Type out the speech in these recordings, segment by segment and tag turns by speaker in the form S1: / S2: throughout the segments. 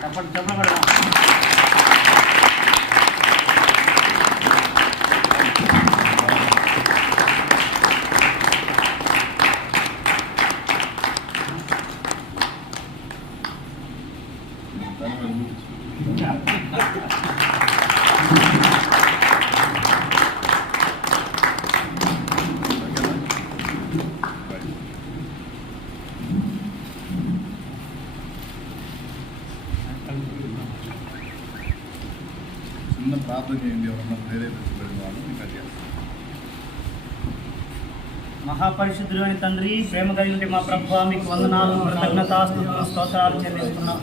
S1: చెప్పండి చెప్పండి
S2: ప్రార్థన చేయండి ఎవరన్నా ప్రేరేపించబడిన వాళ్ళు ఇంకా చేస్తారు
S1: మహాపరిశుద్ధుడు అని తండ్రి ప్రేమ కలిగి మా ప్రభు మీకు వందనాలు కృతజ్ఞతాస్తుతులు స్తోత్రాలు చెల్లిస్తున్నాం.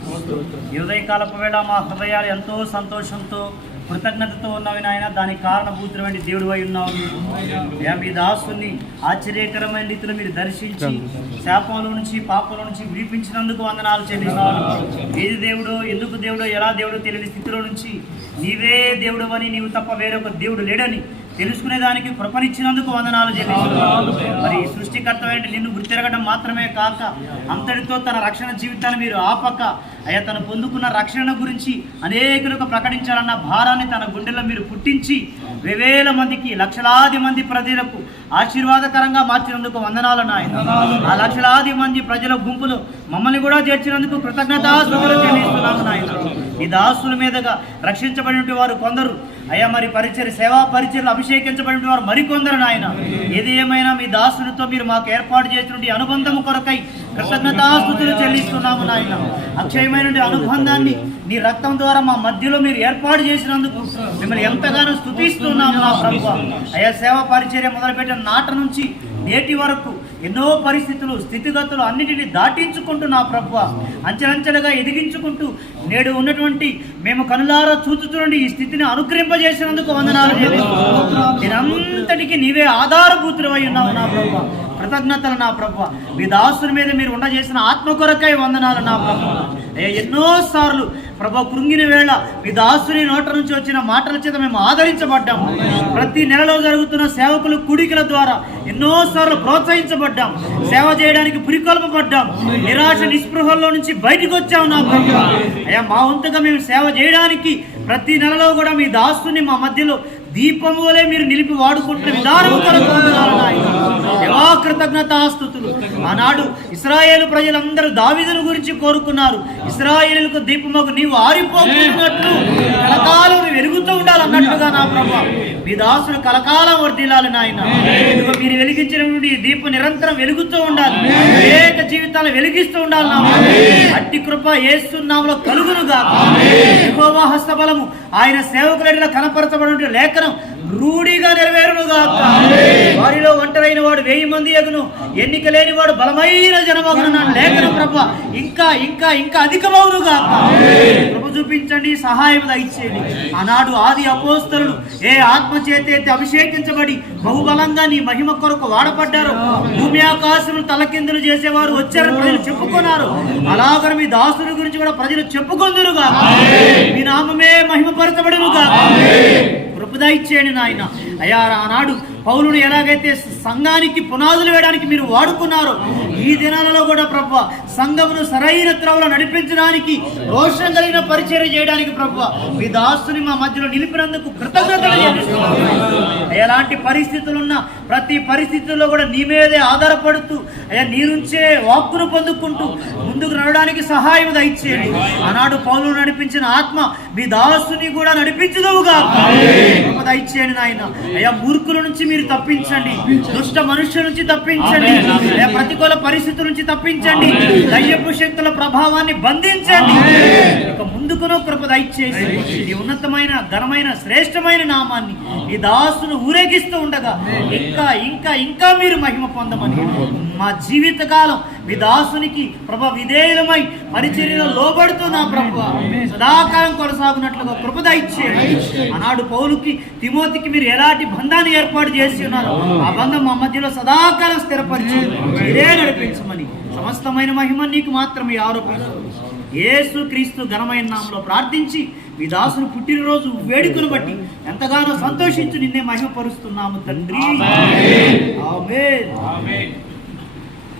S1: ఈ ఉదయకాలపు వేళ మా హృదయాలు ఎంతో సంతోషంతో కృతజ్ఞతతో ఉన్నవి నాయన. దానికి కారణభూతులమైన దేవుడు అయి ఉన్నావు మీ దాసుని ఆశ్చర్యకరమైన రీతిలో మీరు దర్శించి శాపంలో నుంచి పాపంలో నుంచి విడిపించినందుకు వందనాలు చెల్లిస్తున్నాను ఏది దేవుడో ఎందుకు దేవుడో ఎలా దేవుడో తెలియని స్థితిలో నుంచి నీవే దేవుడు అని నీవు తప్ప వేరొక దేవుడు లేడని తెలుసుకునేదానికి కృపనిచ్చినందుకు వందనాలు చెల్లిస్తున్నాను మరి సృష్టికర్తమైన నిన్ను గుర్తిరగడం మాత్రమే కాక అంతటితో తన రక్షణ జీవితాన్ని మీరు ఆపక అయ్యా తను పొందుకున్న రక్షణ గురించి అనేకులకు ప్రకటించాలన్న భారాన్ని తన గుండెల్లో మీరు పుట్టించి వేవేల మందికి లక్షలాది మంది ప్రజలకు ఆశీర్వాదకరంగా మార్చినందుకు వందనాలు నాయన ఆ లక్షలాది మంది ప్రజల గుంపులు మమ్మల్ని కూడా చేర్చినందుకు కృతజ్ఞతాస్తులు చెల్లిస్తున్నాము నాయన. ఈ దాసుల మీదుగా రక్షించబడిన వారు కొందరు. అయ్యా మరి పరిచయ సేవా పరిచయలు అభిషేకించబడిన వారు మరికొందరు నాయన. ఏది ఏమైనా మీ దాసునితో మీరు మాకు ఏర్పాటు చేసినటువంటి అనుబంధం కొరకై కృతజ్ఞతాస్థుతులు చెల్లిస్తున్నాము నాయన. అక్షయమైన అనుబంధాన్ని నీ రక్తం ద్వారా మా మధ్యలో మీరు ఏర్పాటు చేసినందుకు మిమ్మల్ని ఎంతగానో స్థుతిస్తున్నాము నా ప్రభు. అయ్యా సేవా పరిచర్య మొదలుపెట్టిన నాట నుంచి నేటి వరకు ఎన్నో పరిస్థితులు స్థితిగతులు అన్నిటిని దాటించుకుంటూ నా ప్రభు. అంచెలంచెలుగా ఎదిగించుకుంటూ నేడు ఉన్నటువంటి మేము కనులారా చూచుచుండి ఈ స్థితిని అనుగ్రహింపజేసినందుకు వందనాలు చెల్లిస్తున్నాము. నీవే ఆధారభూతులు అయి ఉన్నావు నా ప్రభు. కృతజ్ఞతలు నా ప్రభు. మీ దాసుని మీద మీరు ఉండజేసిన ఆత్మ కొరకై వందనాలు నా ప్రభు. అయ్యా ఎన్నోసార్లు ప్రభా ప్రభు కృంగిన వేళ మీ దాసుని నోట నుంచి వచ్చిన మాటల చేత మేము ఆదరించబడ్డాము ప్రతి నెలలో జరుగుతున్న సేవకులు కుడికల ద్వారా ఎన్నోసార్లు ప్రోత్సహించబడ్డాం. సేవ చేయడానికి పురికొల్పబడ్డాం. నిరాశ నిస్పృహల్లో నుంచి బయటకు వచ్చాము నా ప్రభు. అయ్యా మా వంతుగా మేము సేవ చేయడానికి ప్రతి నెలలో కూడా మీ దాసుని మా మధ్యలో దీపము వలె మీరు నిలిపి వాడుకుంటున్న విధానం కొరకు కృతజ్ఞతాస్తుతులు ఆనాడు ఇస్రాయేలు ప్రజలందరూ దావీదును గురించి కోరుకున్నారు. ఇస్రాయేలుకు దీపముకు నీవు ఆరిపోతున్నట్లు కలకాలం వెలుగుతూ ఉండాలన్నట్టుగా నా ప్రభా. మీ దాసులు కలకాలం వర్దిల్లాలి నాయన. మీరు మీరు వెలిగించినటువంటి దీపం నిరంతరం వెలుగుతూ ఉండాలి. అనేక జీవితాలు వెలిగిస్తూ ఉండాలి. అట్టి కృప ఏస్తున్నాములో కలుగునుగా యెహోవా హస్తబలము ఆయన సేవకుల కనపరచబడిన లేఖనం రూఢిగా నెరవేరునుగా వారిలో ఒంటరైన వాడు వెయ్యి మంది ఎగును. ఎన్నిక లేని వాడు బలమైన జనమగును నా లేఖనం ప్రభ ఇంకా ఇంకా ఇంకా అధికమవునుగా ప్రభు చూపించండి సహాయం దయచేయండి. ఆనాడు ఆది అపోస్తలు ఏ ఆత్మ చేత అయితే అభిషేకించబడి బహుబలంగా నీ మహిమ కొరకు వాడపడ్డారు. భూమి ఆకాశం తలకిందులు చేసేవారు వచ్చారని ప్రజలు చెప్పుకున్నారు. అలాగని మీ దాసుని గురించి కూడా ప్రజలు చెప్పుకొందురుగా మీ నామమే మహిమపరచబడునుగా కృపద ఇచ్చేయండి నాయన. అయ్యా ఆనాడు పౌరుని ఎలాగైతే సంఘానికి పునాదులు వేయడానికి మీరు వాడుకున్నారో ఈ దినాలలో కూడా ప్రభు సంఘమును సరైన త్రవలో నడిపించడానికి రోషం కలిగిన పరిచయం చేయడానికి ప్రభు మీ దాసుని మా మధ్యలో నిలిపినందుకు కృతజ్ఞతలు ఎలాంటి పరిస్థితులు ఉన్నా ప్రతి పరిస్థితుల్లో కూడా నీ మీదే ఆధారపడుతూ అయ్యా నీ నుంచే వాక్కును పొందుకుంటూ ముందుకు నడవడానికి సహాయం దయచేయండి. ఆనాడు పౌరులు నడిపించిన ఆత్మ మీ దాసుని కూడా నడిపించదువుగా దయచేయండి నాయన. అయ్యా మూర్ఖుల నుంచి మీరు తప్పించండి. దుష్ట మనుషుల నుంచి తప్పించండి. అయ్యా ప్రతికూల పరిస్థితుల నుంచి తప్పించండి. దయ్యపు శక్తుల ప్రభావాన్ని బంధించండి. ఇక ముందుకునో కృప దయచేసి ఈ ఉన్నతమైన ఘనమైన శ్రేష్టమైన నామాన్ని ఈ దాసును ఊరేగిస్తూ ఉండగా ఇంకా ఇంకా ఇంకా మీరు మహిమ పొందమని మా జీవిత కాలం మీ దాసునికి ప్రభ విధేయులమై పరిచర్యలో లోబడుతూ నా ప్రభు సదాకాలం కొనసాగునట్లుగా కృప దయచేయండి. ఆనాడు పౌలుకి తిమోతికి మీరు ఎలాంటి బంధాన్ని ఏర్పాటు చేసి ఉన్నారు? ఆ బంధం మా మధ్యలో సదాకాలం స్థిరపరిచి ఇదే నడిపించమని సమస్తమైన మహిమ నీకు మాత్రమే ఆరోపిస్తూ యేసు క్రీస్తు ఘనమైన నామంలో ప్రార్థించి మీ దాసును పుట్టినరోజు వేడుకను బట్టి ఎంతగానో సంతోషించి నిన్నే మహిమపరుస్తున్నాము తండ్రి. ఆమేన్.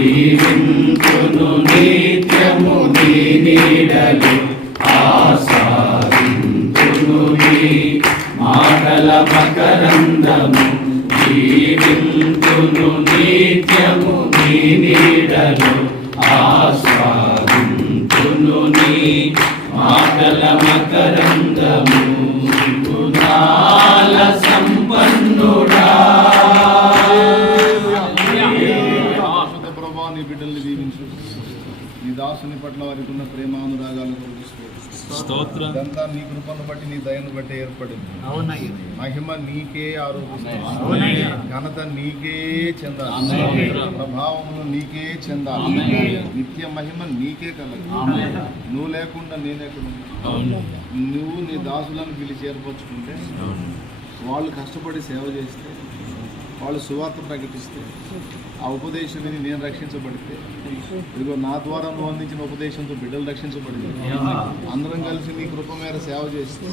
S3: జీవింతును నిత్యము నీడలు ఆసాదింతును మాటల మకరందము. జీవింతును నిత్యము నీడలు ఆస్వాదింతును మాటల మకరందము.
S2: నీ బిడ్డల్ని దీవించు. నీ దాసుని పట్ల వారికి ఉన్న ప్రేమానురాగాలు
S3: స్తోత్రం.
S2: ఇదంతా నీ కృపను బట్టి నీ దయను బట్టి ఏర్పడింది. మహిమ నీకే ఆరోపిస్తాను
S1: అవునయ్యా.
S2: ఘనత నీకే చెందాలి.
S3: ఆమేన్.
S2: ప్రభావమును నీకే చెందాలి. నిత్య మహిమ నీకే
S3: ఆమేన్.
S2: నువ్వు లేకుండా నేనెక్కడ
S3: అవును
S2: నువ్వు నీ దాసులను పిలిచి ఏర్పరచుకుంటే వాళ్ళు కష్టపడి సేవ చేస్తే వాళ్ళు సువార్త ప్రకటిస్తే ఆ ఉపదేశం విని నేను రక్షించబడితే ఇదిగో నా ద్వారా నువ్వు అందించిన ఉపదేశంతో బిడ్డలు రక్షించబడింది. అందరం కలిసి నీ కృప మేర సేవ చేస్తే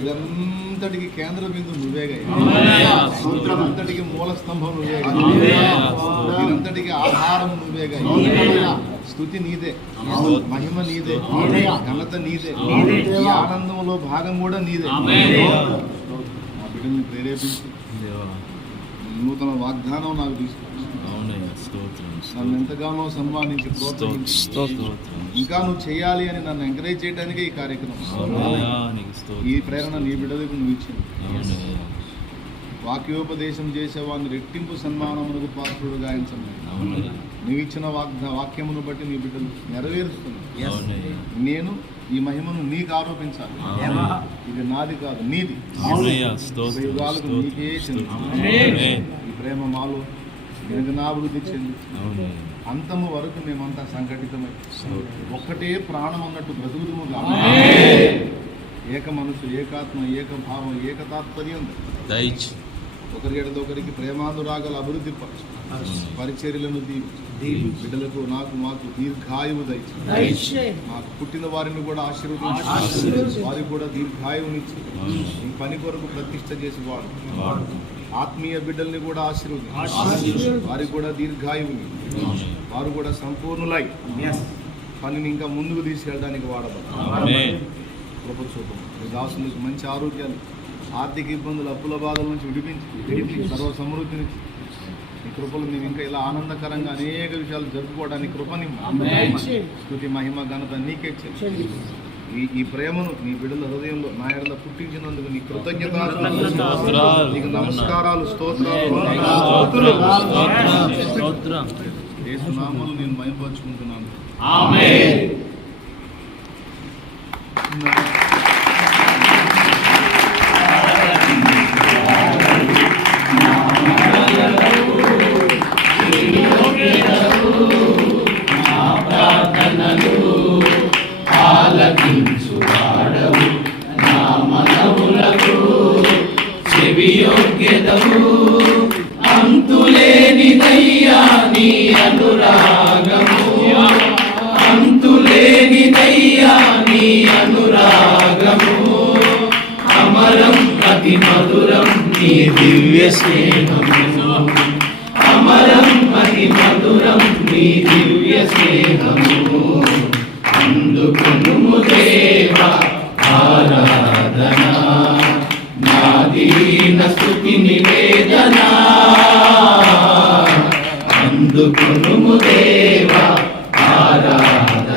S2: ఇదంతటికి కేంద్ర బిందు నువ్వేగా అంతటికి మూల స్తంభం నువ్వేగా ఇదంతటికి ఆధారం నువ్వేగా స్థుతి నీదే. మహిమ నీదే. ఘనత నీదే. ఆనందంలో భాగం కూడా నీదే. నా బిడ్డల్ని ప్రేరేపించి. నూతన వాగ్దానం నాకు నన్ను ఎంతగానో సన్మానించి ఇంకా నువ్వు చేయాలి అని నన్ను ఎంకరేజ్ చేయడానికే ఈ కార్యక్రమం. ఈ ప్రేరణ నీ బిడ్డలకు నువ్వు ఇచ్చింది వాక్యోపదేశం చేసేవాడిని రెట్టింపు సన్మానమునకు పాత్రుడు
S3: అవునయ్యా.
S2: నువ్వు ఇచ్చిన వాగ్దా వాక్యమును బట్టి నీ బిడ్డలు నెరవేరుస్తున్నాను
S3: అవునయ్యా.
S2: నేను ఈ మహిమను నీకు ఆరోపించాలి. ఇది నాది కాదు నీది. యుగాలకు నీకే చెంది
S3: ఆమేన్.
S2: ఈ ప్రేమ మాలో దినదినాభివృద్ధి చెంది. అంతము వరకు మేమంతా సంఘటితమై ఒక్కటే ప్రాణం అన్నట్టు బ్రతుకుదుము ఏక మనసు ఏకాత్మ ఏక భావం ఏక తాత్పర్యం. ఒకరి ఎడద ఒకరికి ప్రేమానురాగాలు అభివృద్ధి పరచు. పరిచర్యలను బిడ్డలకు నాకు మాకు దీర్ఘాయువు మాకు పుట్టిన వారిని కూడా ఆశీర్వదించి. వారికి కూడా దీర్ఘాయువునిచ్చి. ఈ పని కొరకు ప్రతిష్ట చేసి వాడు. ఆత్మీయ బిడ్డల్ని కూడా ఆశీర్వదించి. వారికి కూడా దీర్ఘాయువుని. వారు కూడా సంపూర్ణులై. పనిని ఇంకా ముందుకు తీసుకెళ్ళడానికి వాడబడతారు కృప చూపం దాసునికి మంచి ఆరోగ్యాలు ఆర్థిక ఇబ్బందులు అప్పుల బాధల నుంచి విడిపించి సర్వ సమృద్ధినిచ్చి ఈ కృపలు మేము ఇంకా ఇలా ఆనందకరంగా అనేక విషయాలు జరుపుకోవడానికి కృపని స్థుతి మహిమ ఘనత నీకే. ఈ ఈ ప్రేమను నీ బిడ్డల హృదయంలో నా ఎడల పుట్టించినందుకు నీ కృతజ్ఞత. నీకు నమస్కారాలు స్తోత్రాలు.
S3: స్తోత్రం స్తోత్రం స్తోత్రం
S2: యేసునామములు నేను మహిమపరుచుకుంటున్నాను
S3: ఆమేన్ చెవియోగ్యతవు అంతులేనిదయ్యా నీ అనురాగము. అంతులేనిదయ్యా నీ అనురాగము. అమరం అతి మధురం నీ దివ్య స్నేహము. అమరం అతి మధురం నీ దివ్య స్నేహము. అందుకును దేవా నివేదన? అందుకును దేవా ఆరాధన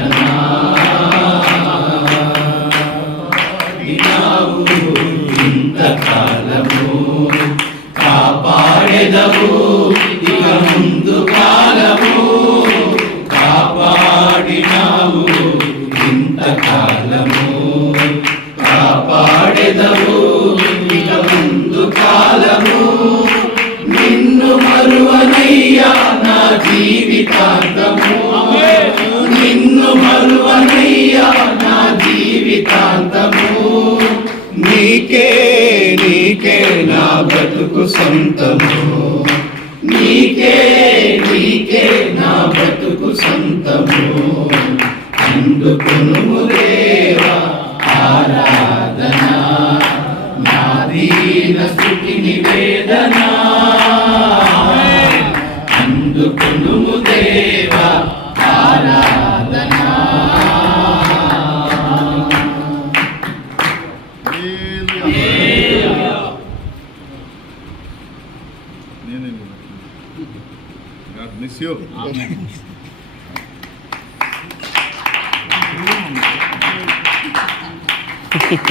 S3: సొంతము. నీకే నీకే నా బతుకు సొంతము. అందుకును దేవా ఆరాధన? నా దీన స్థుతి నివేదన అందుకును దేవా ఆరాధన?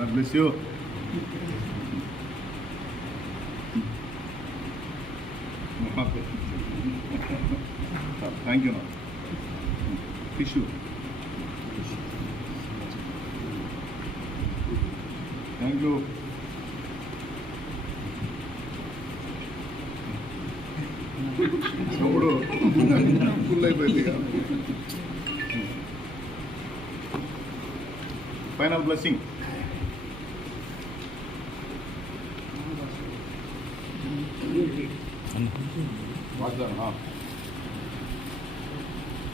S2: God bless you. Thank you. Now. Tissue. Thank you. చూడు ఫుల్ అయిపోయింది ఫైనల్ బ్లెస్సింగ్ వాగ్దానం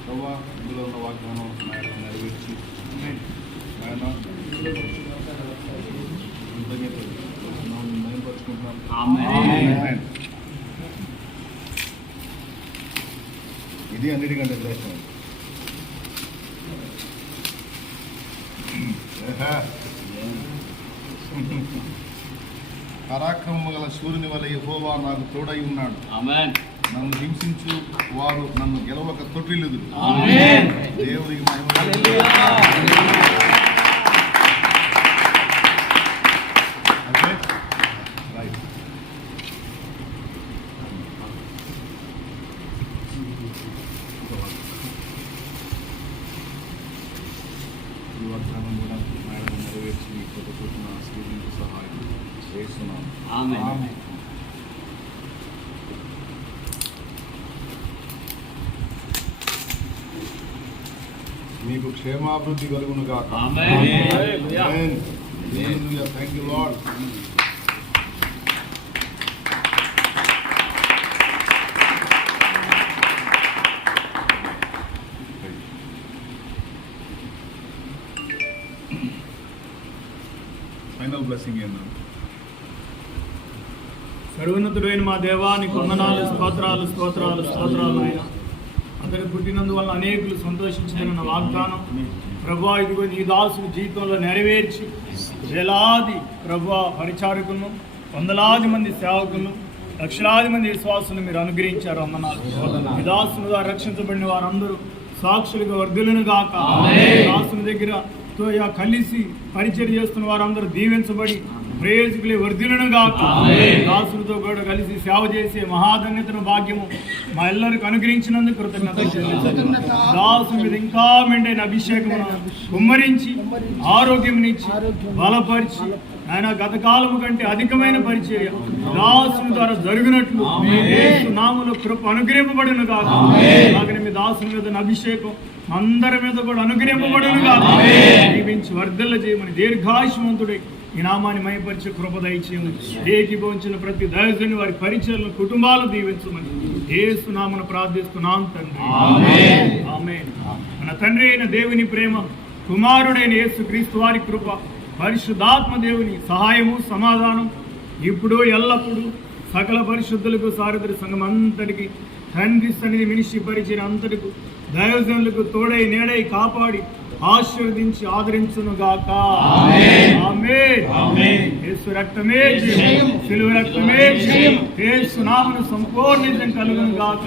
S2: ప్రభా ఇందులో ఉన్న వాగ్దానం నాయన నెరవేర్చి నాయన. ఇది అన్నిటికంటే శ్రేష్టం. పరాక్రమము గల సూర్యుని వల్ల యెహోవా నాకు తోడై ఉన్నాడు.
S1: ఆమేన్.
S2: నన్ను హింసించు వారు నన్ను గెలవక తొట్టిల్లుదు
S1: ఆమేన్.
S2: దేవునికి మహిమ ఓకే? రైట్. ఈ వాగ్దానం కూడా ఆయన నెరవేర్చి కొత్త చోటున ఆశీర్వదించి సహాయం. చేస్తున్నాను
S1: ఆమేన్
S2: మీకు క్షేమాభివృద్ధి కలుగును గాక.
S1: ఆమేన్
S2: thank you Lord final blessing ఏంటంటే
S4: సర్వోన్నతుడైన మా దేవానికి వందనాలు స్తోత్రాలు స్తోత్రాలు స్తోత్రాలు ఆయన. అతను పుట్టినందువల్ల అనేకులు సంతోషించిన వాగ్దానం. ప్రభా ఇదిగో నీ దాసుని జీవితంలో నెరవేర్చి వేలాది ప్రభా పరిచారకులను వందలాది మంది సేవకులను లక్షలాది మంది విశ్వాసులు మీరు అనుగ్రహించారు వందనాలు ఈ దాసుని ద్వారా రక్షించబడిన వారందరూ సాక్షులుగా వర్ధులను గాక. దాసుని దగ్గర కలిసి పరిచయం చేస్తున్న వారందరూ దీవించబడి ప్రయోజకులే వర్ధిలను గాక. దాసులతో కూడా కలిసి సేవ చేసే మహాధన్యతను భాగ్యము మా ఎల్లరికి అనుగ్రహించినందుకు కృతజ్ఞత దాసు మీద ఇంకా మెండైన అభిషేకమును కుమ్మరించి ఆరోగ్యమునిచ్చి బలపరిచి ఆయన గత కాలము కంటే అధికమైన పరిచర్య దాసుని ద్వారా జరిగినట్లు యేసు నామములో కృప అనుగ్రహింపబడిన కాక అలాగనే మీ దాసుని మీద అభిషేకం అందరి మీద కూడా అనుగ్రహింపబడిన కాక జీవించి వర్ధల్ల చేయమని దీర్ఘాయుష్మంతుడై ఈ నామాన్ని మయపరిచే కృప దయచేయమని ఏకీభవించిన ప్రతి దయజుని వారి పరిచయలను కుటుంబాలు దీవించమని యేసు నామను ప్రార్థిస్తున్నాం తండ్రి. ఆమేన్. మన తండ్రి అయిన దేవుని ప్రేమ కుమారుడైన యేసు క్రీస్తు వారి కృప పరిశుద్ధాత్మ దేవుని సహాయము సమాధానం ఇప్పుడు ఎల్లప్పుడూ సకల పరిశుద్ధులకు సారథి సంఘం అంతటికి తండ్రి సన్నిధి మినిషి పరిచయం అంతటికు దైవజనులకు తోడై నేడై కాపాడి ఆశీర్వదించి ఆదరించును గాక రక్తమే సిలువ రక్తమే యేసు నామను సంపూర్ణితం కలుగును గాక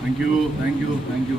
S4: thank you
S3: thank you thank you